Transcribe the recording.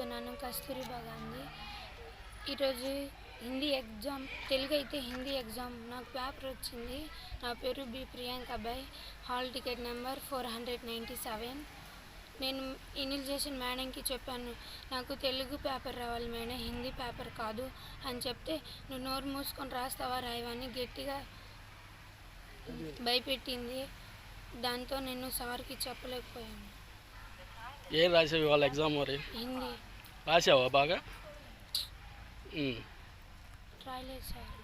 చదువుతున్నాను, కస్తూరిబా గాంధీ. ఈరోజు హిందీ ఎగ్జామ్, తెలుగు అయితే హిందీ ఎగ్జామ్ నాకు పేపర్ వచ్చింది. నా పేరు బి ప్రియాంకాబాయ్, హాల్ టికెట్ నెంబర్ 497. నేను ఇన్విజిలేషన్ మేడంకి చెప్పాను, నాకు తెలుగు పేపర్ రావాలి మేడం, హిందీ పేపర్ కాదు అని చెప్తే, నువ్వు నోరు మూసుకొని రాస్తావా రాయవా అని గట్టిగా భయపెట్టింది. దాంతో నేను సార్కి చెప్పలేకపోయాను. ఏం రాసావు వాళ్ళ ఎగ్జామ్? మరి హిందీ రాసావా బాగా? రాయలేదు సార్.